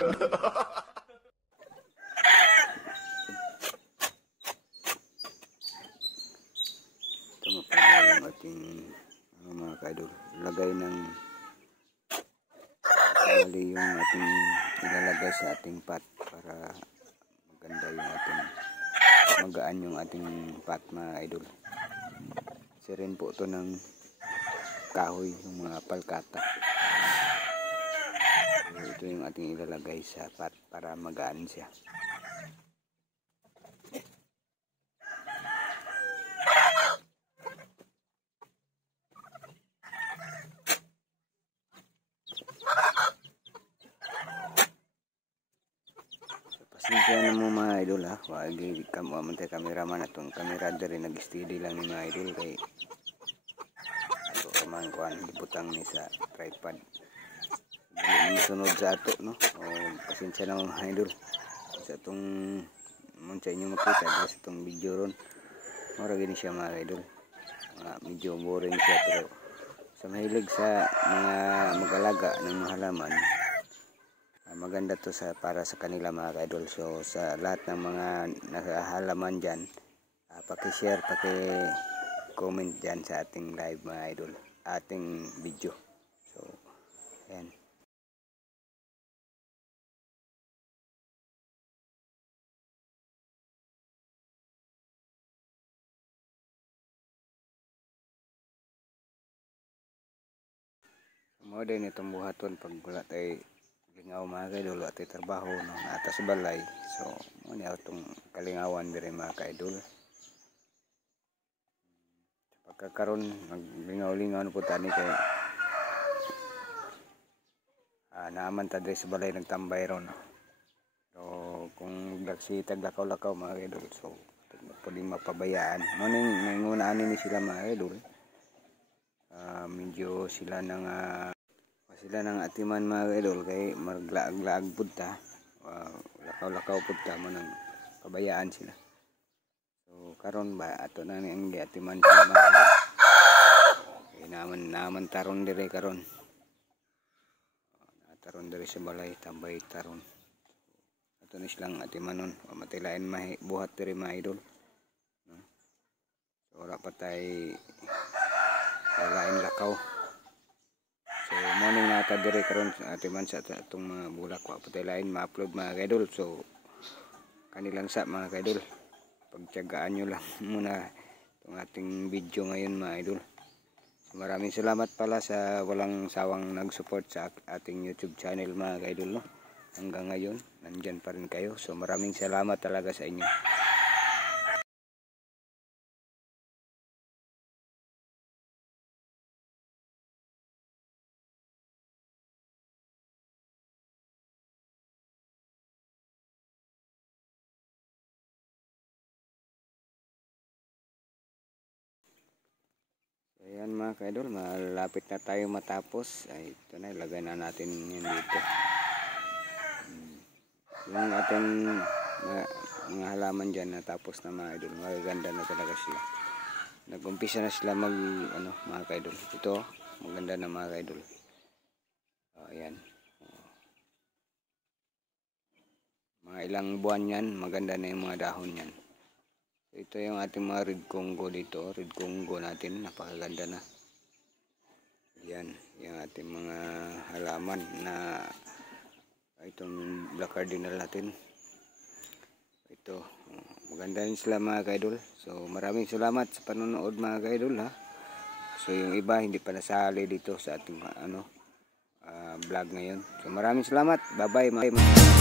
Ito mapagay yung ating mga kaidol. Lagay ng mali yung ating ilalagay sa ating pot para maganda yung ating magaan yung ating pot mga idol. Kasi rin po ito ng kahoy, yung mga palkata. So, ito yung ating ilalagay sa pot para magaan siya. Pasensya na mo mga idol ha. Wagi kamantay kameraman atong kamera diri nag-steady lang ni mga idol kay ato man kuan gibutang ni sa tripod. Dili sunod sa ato no. O pasensya na mo mga idol. Sa atong mun sa inyo makita diri sa atong video ron. Mura gini siya mga idol. Medyo boring siya pero sa mahilig sa mga mag-alaga ng mga halaman, maganda to para sa kanila mga idol. So sa lahat ng mga halaman dyan, paki-share, paki-comment dyan sa ating live mga idol, ating video. So ayan. Mo din itong buhaton pag wala tayo lingaw mga kaidol, wala tayo trabaho no, atas balay. So mo ni atong kalingawan diri mga kaidol. Pagkakaroon naglingaw-lingaw no po tani kay naaman ta diri sa balay nagtambay ron. So kung dagsitag lakaw-lakaw mga kaidol, so pwede mapabayaan. Mo ning nangunaan ni sila mga kaidol. Medyo sila ng atiman mga idol kay maglaag-laag pud ta, lakaw-lakaw pud ta mo nang pabayaan sila. So karon ba ato na ang giatiman sila mga idol. Kay naman taron dire karon. Taron dire sa balay tambay taron. Ato na silang atimanon, matilain buhat dire mga idol. So wala pa tay lain lakaw. So morning nata dire karon atiman sa atong mga bulak wa patay lain ma-upload mga kaidol. So kanilang sa mga kaidol, pagtiyagaan nyo lang muna itong ating video ngayon mga idol. So, maraming salamat pala sa walang sawang nag-support sa ating YouTube channel mga kaidol no. Hanggang ngayon nandyan pa rin kayo. So maraming salamat talaga sa inyo. Ayan mga kaidol, malapit na tayo matapos. Ay, ito na, ilagay na natin yan dito. Yung ating mga halaman dyan natapos na mga kaidol. Magaganda na talaga sila. Nag-umpisa na sila mga kaidol. Ito, maganda na mga kaidol. Ayan. Mga ilang buwan yan, maganda na yung mga dahon yan. Ito yung ating mga red Congo dito. Red Congo natin. Napakaganda na. Yan. Yung ating mga halaman na itong black cardinal natin. Ito. Maganda rin sila mga kaidol. So maraming salamat sa panonood mga kaidol ha. So yung iba hindi pa nasali dito sa ating vlog ngayon. So maraming salamat. Bye bye.